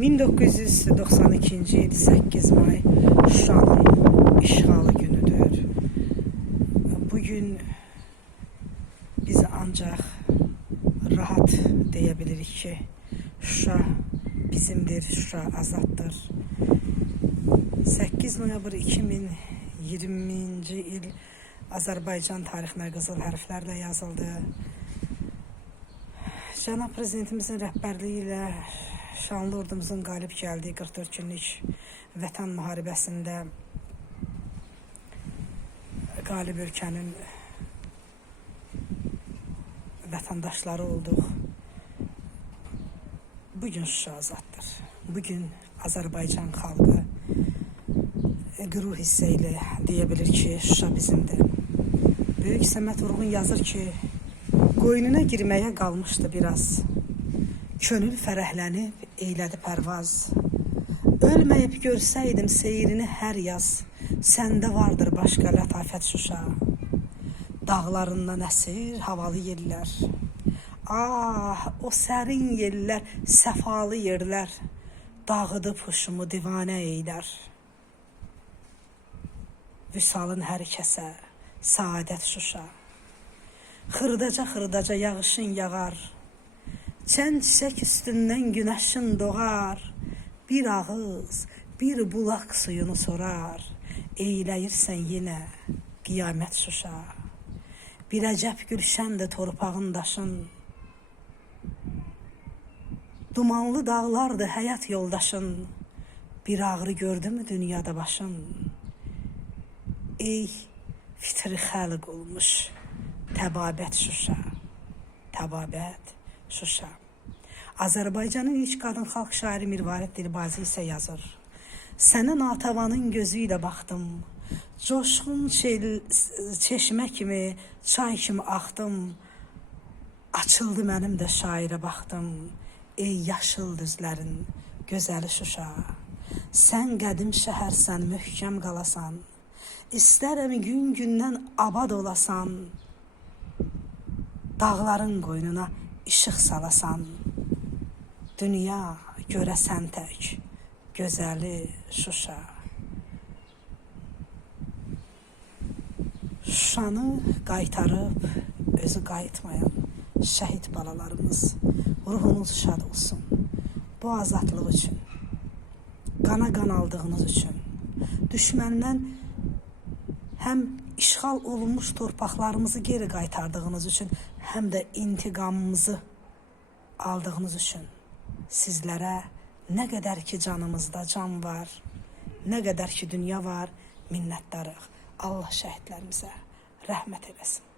1992 il 8 may Şuşanın işğalı günüdür. Bugün biz ancaq rahat deyə ki, Şuşa bizimdir, Şuşa azaddır. 8 noyabr 2020-ci il Azərbaycan tarixinə qızıl hərflərlə yazıldı. Cənab prezidentimizin rəhbərliyi ilə şanlı ordumuzun qalib gəldiyi 44 günlük vətən müharibəsində qalib ölkənin vətəndaşları olduq. Bugün Şuşa azaddır. Bugün Azərbaycan xalqı qürur hissə deyə bilir ki, Şuşa bizimdir. Böyük Səməd Vurğun yazır ki, qoynuna girməyə qalmışdı biraz. Könül fərəhlənib eylədi pərvaz. Ölməyib görsəydim seyrini hər yaz. Səndə vardır başqa lətafət Şuşa. Dağlarından əsir havalı yellər. Ah, o sərin yellər, səfalı yerlər. Dağıdıb huşumu divanə eylər. Vüsalın hər kəsə, saadət Şuşa. Xırdaca xırdaca yağışın yağar. Çən çiçək üstündən günəşin doğar. Bir ağız, bir bulaq suyunu sorar. Eyləyirsən yenə qiyamət Şuşa. Bir əcəb gülşəndir torpağın daşın. Dumanlı dağlardır həyat yoldaşın. Bir ağrı gördümü dünyada başın. Ey fitri xəlq olmuş təbabət Şuşa. Təbabət Şuşa. Azərbaycanın ilk qadın xalq şairi Mirvarid Dilbazi isə yazır. Sənə Natavanın gözü ilə baxdım. Coşqun çeşmə kimi, çay kimi axdım. Açıldı mənim də şairə baxdım. Ey yaşıl düzlərin gözəli Şuşa. Sən qədim şəhərsən, möhkəm qalasan. İstərəm gün-gündən abad olasan. Dağların qoynuna işıq salasan. Dünya görəsən tək gözəli Şuşa. Şuşanı qaytarıb özü qayıtmayan şəhid balalarımız ruhunuz şad olsun. Bu azadlıq üçün, qana qan aldığınız üçün, düşməndən həm işğal olunmuş torpaqlarımızı geri qaytardığınız üçün, həm də intiqamımızı aldığınız üçün sizlərə nə qədər ki canımızda can var, nə qədər ki dünya var, minnətdarıq. Allah şəhidlərimizə rəhmət eləsin.